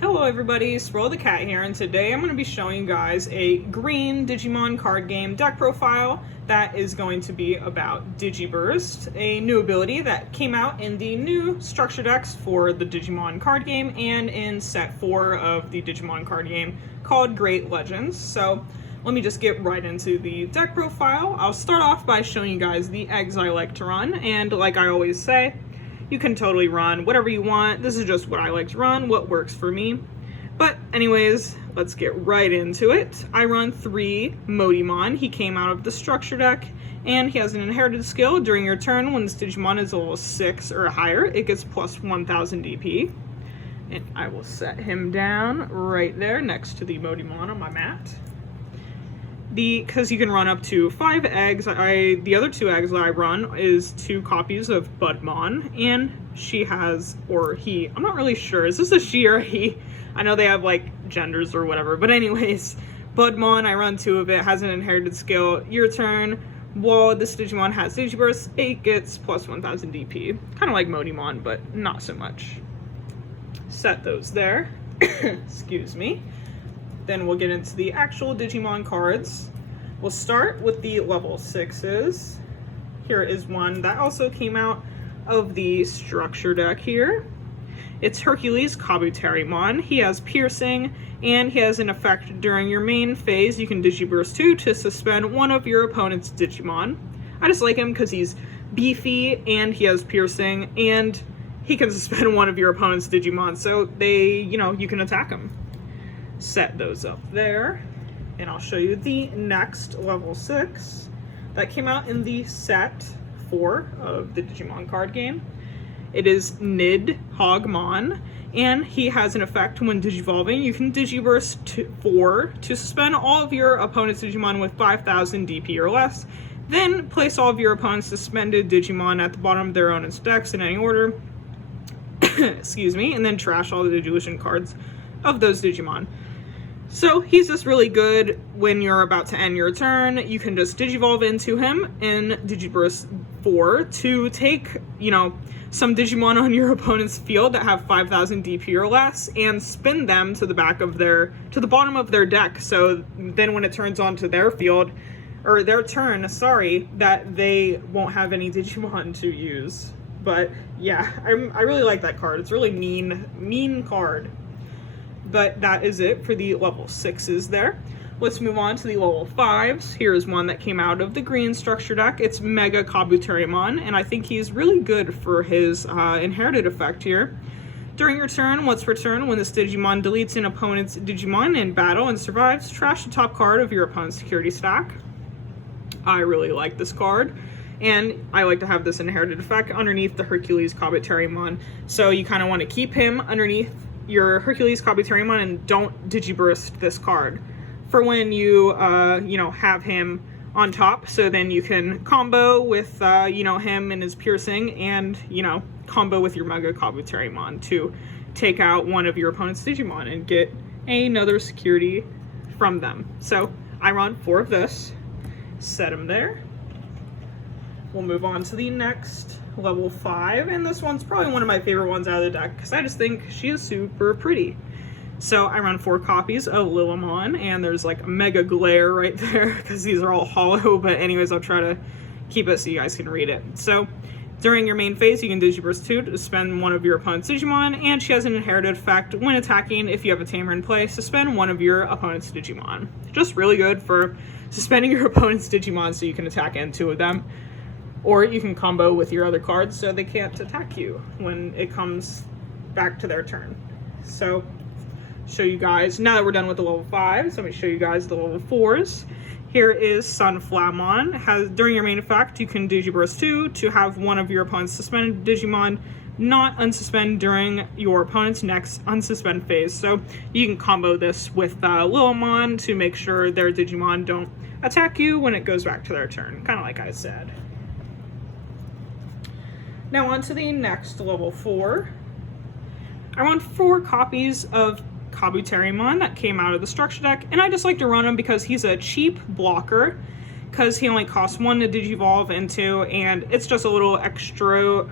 Hello everybody, Swirl the Cat here, and today I'm going to be showing you guys a green Digimon card game deck profile that is going to be about Digi-Burst, a new ability that came out in the new structure decks for the Digimon card game and in set 4 of the Digimon card game called Great Legends. So let me just get right into the deck profile. I'll start off by showing you guys the eggs I like to run, and like I always say, you can totally run whatever you want. This is just what I like to run, what works for me. But anyways, let's get right into it. I run 3 Motimon. He came out of the structure deck, and he has an inherited skill. During your turn, when this Digimon is a level 6 or higher, it gets plus 1000 DP. And I will set him down right there next to the Motimon on my mat. Because you can run up to 5 eggs, the other 2 eggs that I run is 2 copies of Budmon, and she has, or he, I'm not really sure, is this a she or a he? I know they have like genders or whatever, but anyways, Budmon, I run 2 of it, has an inherited skill. Your turn, while this Digimon has Digi-Burst, it gets plus 1000 DP. Kind of like Motimon, but not so much. Set those there. Excuse me. Then we'll get into the actual Digimon cards. We'll start with the level 6s. Here is one that also came out of the structure deck here. It's Hercules Kabuterimon. He has piercing, and he has an effect during your main phase. You can Digi-Burst 2 to suspend one of your opponent's Digimon. I just like him because he's beefy, and he has piercing, and he can suspend one of your opponent's Digimon, so you can attack him. Set those up there, and I'll show you the next level 6 that came out in the set 4 of the Digimon card game. It is Nidhoggmon, and he has an effect when digivolving. You can Digi-Burst 4 to suspend all of your opponent's Digimon with 5000 DP or less, then place all of your opponent's suspended Digimon at the bottom of their opponent's decks in any order, excuse me, and then trash all the Digivolution cards of those Digimon. So he's just really good when you're about to end your turn. You can just Digivolve into him in Digi-Burst 4 to take, some Digimon on your opponent's field that have 5000 DP or less and spin them to the bottom of their deck. So then when it turns onto their field, or their turn, that they won't have any Digimon to use. But yeah, I really like that card. It's a really mean card. But that is it for the level 6s there. Let's move on to the level 5s. Here's one that came out of the green structure deck. It's Mega Kabuterimon, and I think he's really good for his inherited effect here. During your turn, once per turn, when this Digimon deletes an opponent's Digimon in battle and survives, trash the top card of your opponent's security stack. I really like this card, and I like to have this inherited effect underneath the Hercules Kabuterimon. So you kind of want to keep him underneath your Hercules Kabuterimon and don't Digi-Burst this card for when you have him on top, so then you can combo with him and his piercing, and combo with your Mega Kabuterimon to take out one of your opponent's Digimon and get another security from them. So I run 4 of this, set them there. We'll move on to the next level 5, and this one's probably one of my favorite ones out of the deck because I just think she is super pretty. So I run 4 copies of Lilymon, and there's like a mega glare right there because these are all hollow, but anyways, I'll try to keep it so you guys can read it. So during your main phase, you can Digi-Burst 2 to suspend one of your opponent's Digimon, and she has an inherited effect when attacking. If you have a Tamer in play, suspend one of your opponent's Digimon. Just really good for suspending your opponent's Digimon so you can attack and 2 of them. Or you can combo with your other cards so they can't attack you when it comes back to their turn. So, show you guys, now that we're done with the level 5s, let me show you guys the level 4s. Here is Sunflowermon. During your main effect, you can Digi-Burst 2 to have one of your opponent's suspended Digimon not unsuspend during your opponent's next unsuspend phase. So you can combo this with Lilymon to make sure their Digimon don't attack you when it goes back to their turn, kind of like I said. Now on to the next level 4. I want 4 copies of Kabuterimon that came out of the structure deck, and I just like to run him because he's a cheap blocker, because he only costs 1 to Digivolve into, and it's just a little extra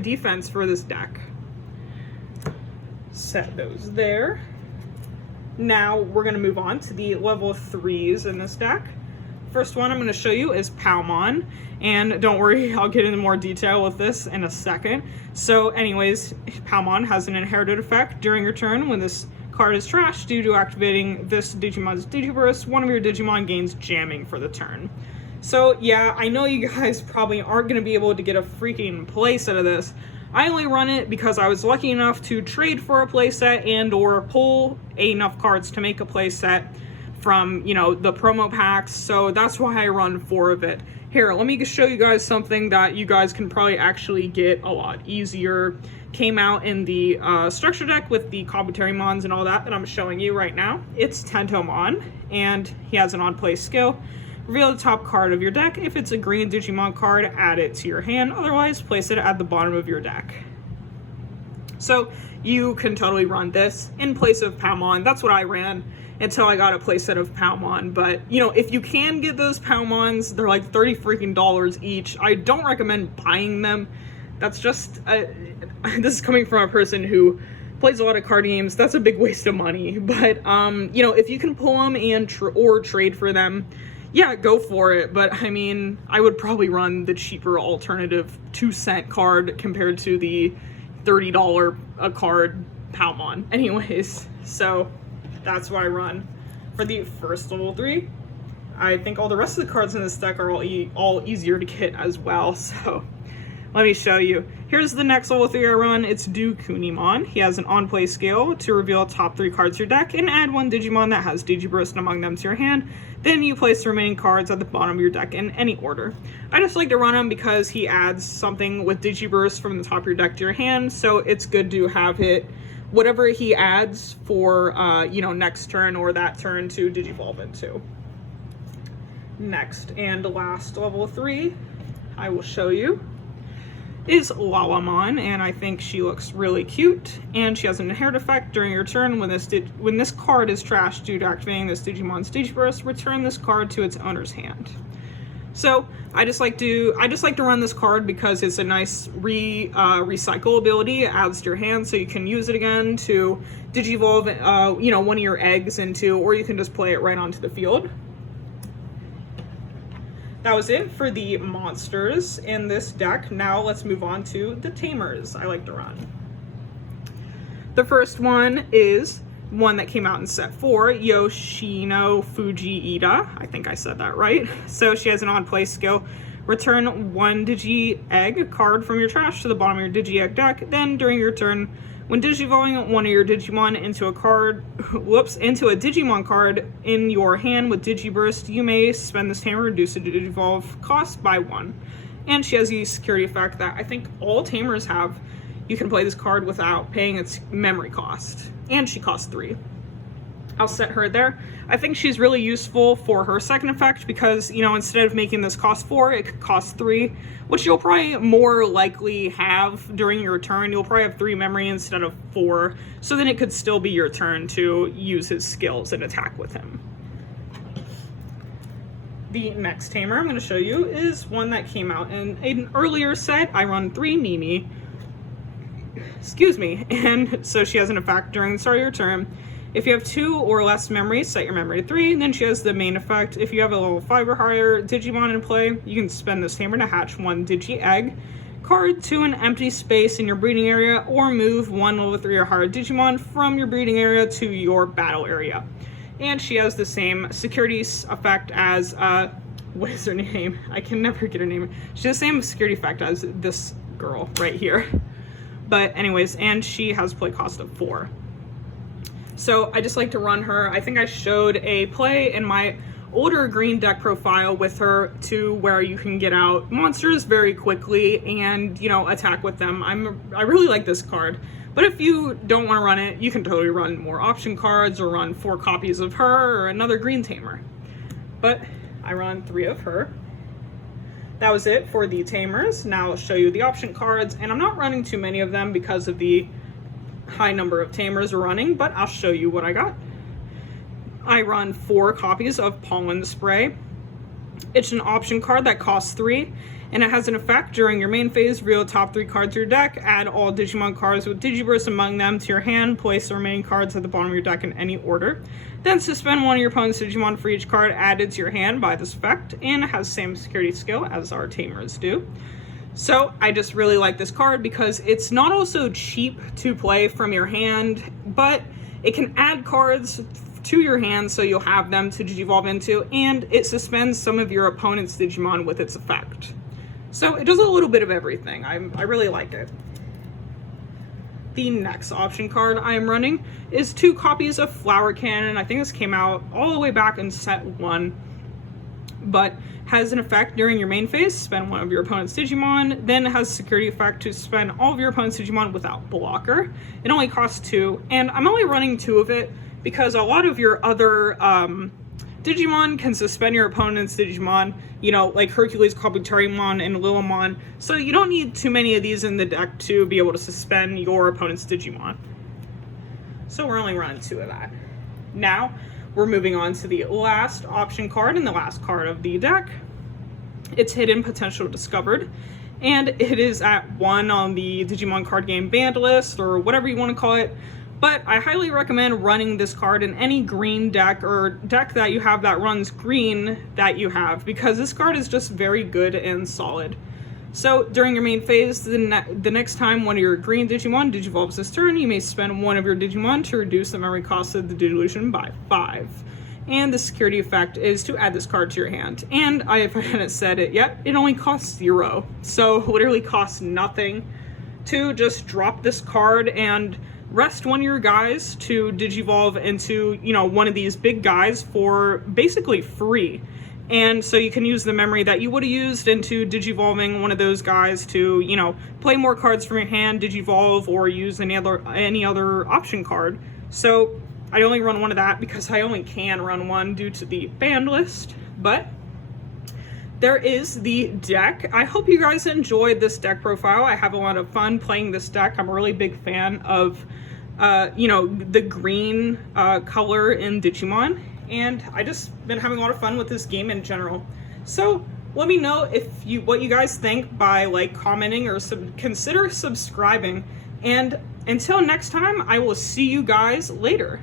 defense for this deck. Set those there. Now we're going to move on to the level 3s in this deck. First one I'm going to show you is Palmon, and don't worry, I'll get into more detail with this in a second. So anyways, Palmon has an inherited effect. During your turn, when this card is trashed due to activating this Digimon's Digi-Burst, one of your Digimon gains jamming for the turn. So yeah, I know you guys probably aren't going to be able to get a freaking playset of this. I only run it because I was lucky enough to trade for a playset and or pull enough cards to make a playset from, you know, the promo packs, so that's why I run 4 of it. Here, let me show you guys something that you guys can probably actually get a lot easier. Came out in the structure deck with the Motimons and all that I'm showing you right now. It's Tentomon, and he has an on-play skill. Reveal the top card of your deck. If it's a green Digimon card, add it to your hand. Otherwise, place it at the bottom of your deck. So you can totally run this in place of Palmon. That's what I ran until I got a playset of Palmon. But, you know, if you can get those Palmons, they're like $30 freaking each. I don't recommend buying them. That's just, this is coming from a person who plays a lot of card games. That's a big waste of money. But, you know, if you can pull them and or trade for them, yeah, go for it. But, I mean, I would probably run the cheaper alternative 2-cent card compared to the $30 a card Palmon. Anyways, so that's what I run for the first level 3. I think all the rest of the cards in this deck are all easier to get as well, so let me show you. Here's the next level 3 I run. It's Untitled. He has an on-play skill to reveal top 3 cards of your deck and add 1 Digimon that has Digi-Burst among them to your hand. Then you place the remaining cards at the bottom of your deck in any order. I just like to run him because he adds something with Digi-Burst from the top of your deck to your hand, so it's good to have it, whatever he adds for, you know, next turn or that turn to Digivolve into. Next and last level 3 I will show you is Lawamon, and I think she looks really cute, and she has an inherited effect. During your turn, when this card is trashed due to activating this Digimon's Digi-Burst, return this card to its owner's hand. So I just like to run this card because it's a nice recycle ability. It adds to your hand, so you can use it again to Digivolve, you know, one of your eggs into, or you can just play it right onto the field. That was it for the monsters in this deck. Now let's move on to the Tamers I like to run. The first one is one that came out in set 4, Yoshino Fujiida. I think I said that right. So she has an on-play skill. Return 1 Digi-Egg card from your trash to the bottom of your Digi-Egg deck. Then during your turn, when Digivolving one of your Digimon into a Digimon card in your hand with Digi-Burst, you may spend this Tamer, reduce the Digivolve cost by 1. And she has the security effect that I think all Tamers have. You can play this card without paying its memory cost. And she costs 3. I'll set her there. I think she's really useful for her second effect because, you know, instead of making this cost 4, it could cost 3, which you'll probably more likely have during your turn. You'll probably have 3 memory instead of 4, so then it could still be your turn to use his skills and attack with him. The next Tamer I'm going to show you is one that came out in an earlier set. I run 3 Mimi. Excuse me. And so she has an effect during the start of your turn. If you have 2 or less memory, set your memory to 3, and then she has the main effect. If you have a level 5 or higher Digimon in play, you can spend this Tamer to hatch 1 Digi-Egg card to an empty space in your breeding area, or move 1 level 3 or higher Digimon from your breeding area to your battle area. And she has the same security effect as, what is her name? I can never get her name. She has the same security effect as this girl right here. But anyways, and she has play cost of 4. So I just like to run her. I think I showed a play in my older green deck profile with her to where you can get out monsters very quickly and, you know, attack with them. I really like this card. But if you don't want to run it, you can totally run more option cards or run 4 copies of her or another green Tamer. But I run 3 of her. That was it for the Tamers. Now I'll show you the option cards, and I'm not running too many of them because of the high number of Tamers running, but I'll show you what I got. I run 4 copies of Pollen Spray. It's an option card that costs 3, and it has an effect during your main phase. Reveal the top 3 cards of your deck, add all Digimon cards with Digi-Burst among them to your hand, place the remaining cards at the bottom of your deck in any order. Then suspend one of your opponent's Digimon for each card added to your hand by this effect, and it has the same security skill as our Tamers do. So I just really like this card because it's not also cheap to play from your hand, but it can add cards to your hand so you'll have them to Digivolve into, and it suspends some of your opponent's Digimon with its effect. So it does a little bit of everything. I really like it. The next option card I am running is 2 copies of Flower Cannon. I think this came out all the way back in set 1, but has an effect during your main phase. Spend one of your opponent's Digimon, then it has a security effect to spend all of your opponent's Digimon without blocker. It only costs 2, and I'm only running 2 of it because a lot of your other Digimon can suspend your opponent's Digimon, you know, like Hercules, Kabuterimon, and Lilymon. So you don't need too many of these in the deck to be able to suspend your opponent's Digimon. So we're only running 2 of that. Now, we're moving on to the last option card and the last card of the deck. It's Hidden Potential Discovered, and it is at 1 on the Digimon card game banned list, or whatever you want to call it. But I highly recommend running this card in any green deck or deck that you have that runs green that you have, because this card is just very good and solid. So during your main phase, the next time one of your green Digimon Digivolves this turn, you may spend one of your Digimon to reduce the memory cost of the Digivolution by 5. And the security effect is to add this card to your hand. And if I hadn't said it yet, it only costs 0. So literally costs nothing to just drop this card and rest one of your guys to Digivolve into, you know, one of these big guys for basically free. And so you can use the memory that you would have used into Digivolving one of those guys to, you know, play more cards from your hand, Digivolve, or use any other option card. So I only run 1 of that because I only can run 1 due to the banned list. But there is the deck. I hope you guys enjoyed this deck profile. I have a lot of fun playing this deck. I'm a really big fan of, you know, the green color in Digimon. And I just been having a lot of fun with this game in general. So let me know what you guys think by like commenting or consider subscribing. And until next time, I will see you guys later.